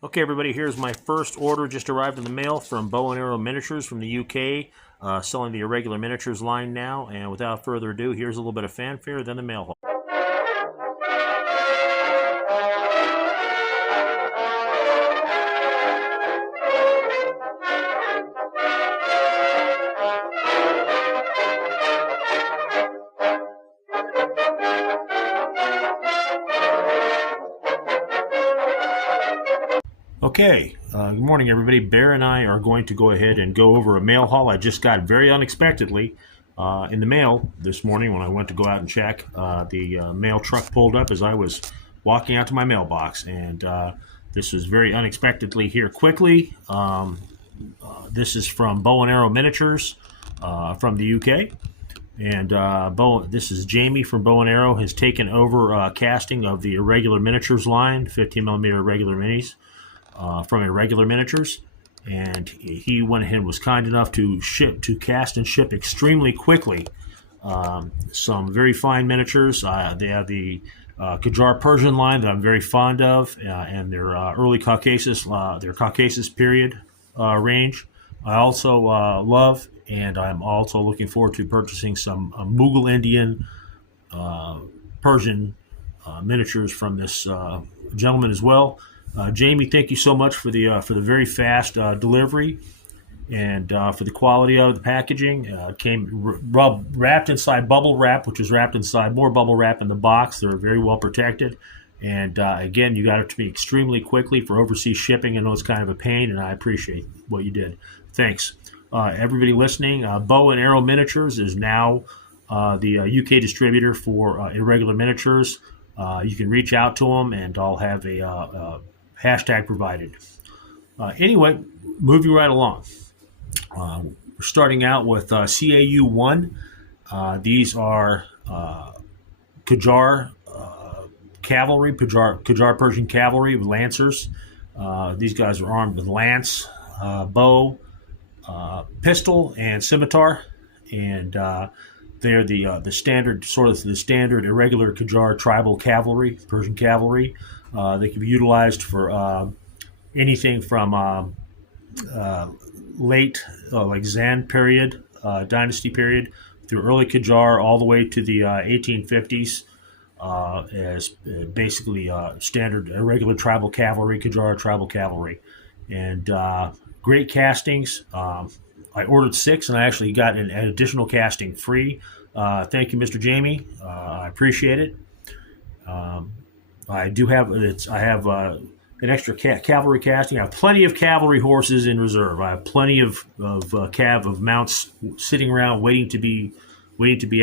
Okay, everybody, here's my first order. Just arrived in the mail from Bow and Arrow Miniatures from the UK, selling the Irregular Miniatures line now. And without further ado, here's a little bit of fanfare, then the mail haul. Okay, good morning, everybody. Bear and I are going to go ahead and go over a mail haul I just got very unexpectedly in the mail this morning when I went to go out and check. The mail truck pulled up as I was walking out to my mailbox, and this was very unexpectedly here quickly. This is from Bow and Arrow Miniatures from the UK. And this is Jamie from Bow and Arrow has taken over casting of the Irregular Miniatures line, 15mm Irregular Minis. From Irregular Miniatures, and he went ahead and was kind enough to cast and ship extremely quickly some very fine miniatures. They have the Qajar Persian line that I'm very fond of, and their early Caucasus, their Caucasus period range. I also love, and I'm also looking forward to purchasing some Mughal Indian Persian miniatures from this gentleman as well. Jamie, thank you so much for the very fast delivery and for the quality of the packaging. Came wrapped inside bubble wrap, which is wrapped inside more bubble wrap in the box. They're very well protected. And again, you got it to me extremely quickly for overseas shipping. I know it's kind of a pain, and I appreciate what you did. Thanks. Everybody listening, Bow and Arrow Miniatures is now the UK distributor for Irregular Miniatures. You can reach out to them, and I'll have a hashtag provided. Anyway, moving right along. We're starting out with CAU 1. These are Qajar cavalry, Qajar Persian cavalry with lancers. These guys are armed with lance, bow, pistol, and scimitar, and they're the standard irregular Qajar tribal cavalry, Persian cavalry. They can be utilized for anything from late, like Zan period, dynasty period, through early Qajar all the way to the 1850s as basically standard irregular tribal cavalry, Qajar tribal cavalry. And great castings. I ordered 6, and I actually got an additional casting free. Thank you, Mr. Jamie. I appreciate it. I do have an extra cavalry casting. I have plenty of cavalry horses in reserve. I have plenty of mounts sitting around waiting to be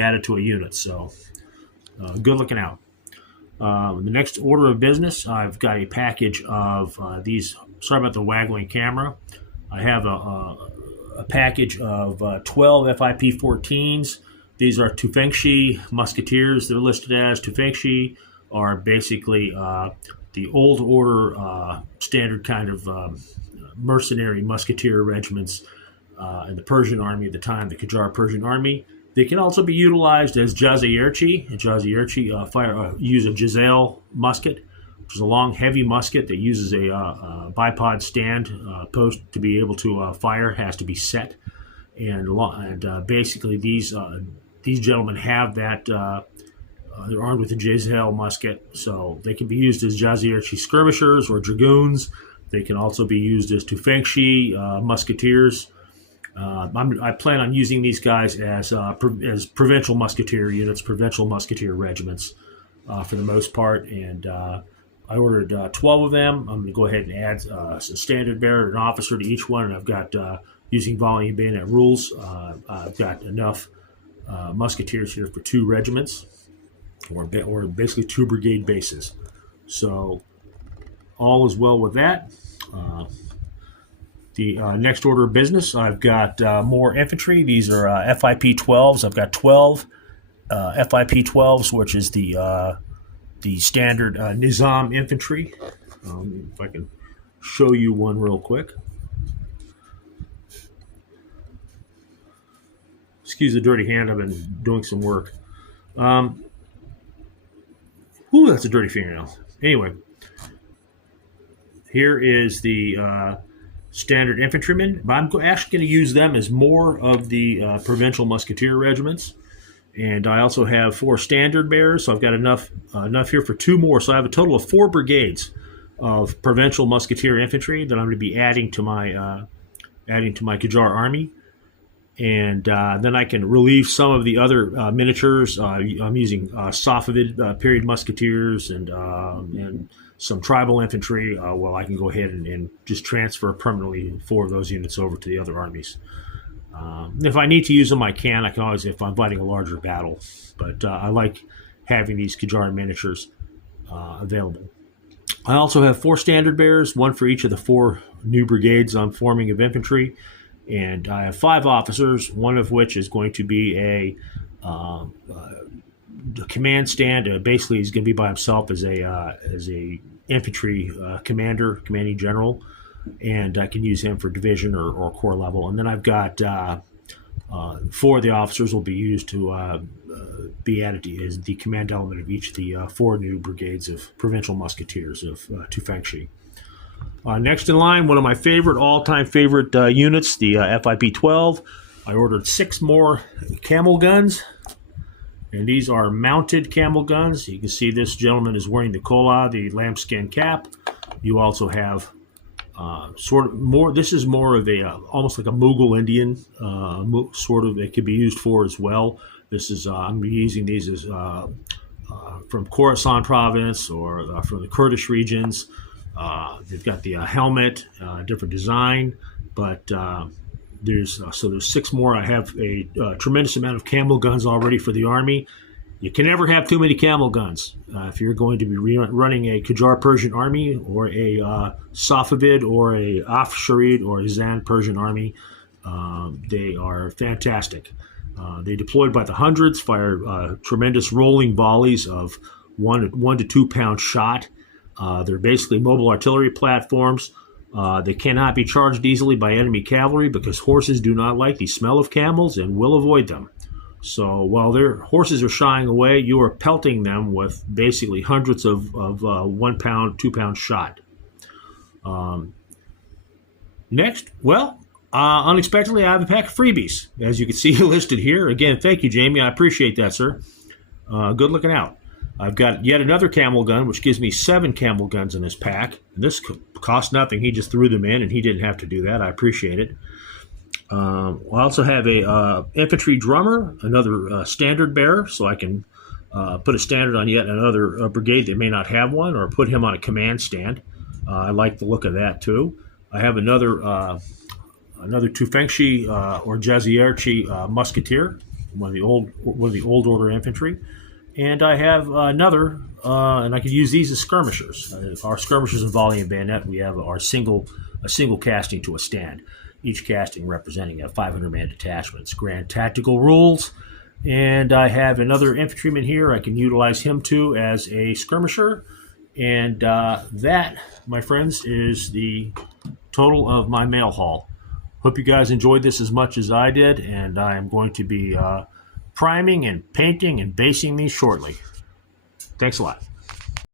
added to a unit. So good looking out. The next order of business, I've got a package of these. Sorry about the waggling camera. I have a package of 12 FIP-14s. These are Tufengshi musketeers. They're listed as Tufengshi. Are basically the old order standard kind of mercenary musketeer regiments in the Persian army at the time, the Qajar Persian army. They can also be utilized as Jazayirchi. Jazayirchi use a Jazale musket, which is a long, heavy musket that uses a bipod stand post to be able to fire. It has to be set, and basically these gentlemen have that. They're armed with a Jazale musket, so they can be used as Jazayirchi skirmishers or dragoons. They can also be used as Tufengshi musketeers. I plan on using these guys as provincial musketeer units, provincial musketeer regiments for the most part. And I ordered 12 of them. I'm going to go ahead and add a standard bearer, an officer to each one. And I've got, using volume bayonet rules, I've got enough musketeers here for 2 regiments. Or basically 2 brigade bases. So all is well with that. The next order of business, I've got more infantry. These are FIP-12s. I've got 12 FIP-12s, which is the standard Nizam infantry. If I can show you one real quick. Excuse the dirty hand. I've been doing some work. Ooh, that's a dirty fingernail. Anyway, Here is the standard infantrymen, but I'm actually going to use them as more of the provincial musketeer regiments. And I also have 4 standard bearers, so I've got enough here for 2 more. So I have a total of 4 brigades of provincial musketeer infantry that I'm going to be adding to my Qajar army. And then I can relieve some of the other miniatures. I'm using Safavid period musketeers and some tribal infantry. Well, I can go ahead and just transfer permanently 4 of those units over to the other armies. If I need to use them, I can. I can always, if I'm fighting a larger battle. But I like having these Qajar miniatures available. I also have 4 standard bearers, 1 for each of the 4 new brigades I'm forming of infantry. And I have 5 officers, one of which is going to be a command stand. Basically, he's going to be by himself as a infantry commanding general. And I can use him for division or corps level. And then I've got 4 of the officers will be used to be added as the command element of each of the 4 new brigades of provincial musketeers of Tufengshi. Next in line, one of my all-time favorite units, the FIP-12. I ordered 6 more camel guns. And these are mounted camel guns. You can see this gentleman is wearing the kola, the lambskin cap. You also have this is more of a almost like a Mughal Indian it could be used for as well. This is I'm using these as from Khorasan province or from the Kurdish regions. They've got the helmet, different design, but there's 6 more. I have a tremendous amount of camel guns already for the army. You can never have too many camel guns. If you're going to be running a Qajar Persian army or a Safavid or a Afsharid or a Zand Persian army, they are fantastic. They deployed by the hundreds, fire tremendous rolling volleys of 1 to 2 pound shot. They're basically mobile artillery platforms. They cannot be charged easily by enemy cavalry because horses do not like the smell of camels and will avoid them. So while their horses are shying away, you are pelting them with basically hundreds of 1 pound, 2 pound shot. Next, unexpectedly, I have a pack of freebies, as you can see listed here. Again, thank you, Jamie. I appreciate that, sir. Good looking out. I've got yet another camel gun, which gives me 7 camel guns in this pack. And this cost nothing. He just threw them in, and he didn't have to do that. I appreciate it. I also have a infantry drummer, another standard bearer, so I can put a standard on yet another brigade that may not have one, or put him on a command stand. I like the look of that too. I have another Tufengshi or Jazierchi musketeer, one of the old order infantry. And I have another, and I could use these as skirmishers. Our skirmishers in volley and bayonet, we have a single casting to a stand, each casting representing a 500-man detachment. It's grand tactical rules. And I have another infantryman here. I can utilize him too as a skirmisher. And that, my friends, is the total of my mail haul. Hope you guys enjoyed this as much as I did, and I am going to be priming and painting and basing these shortly. Thanks a lot.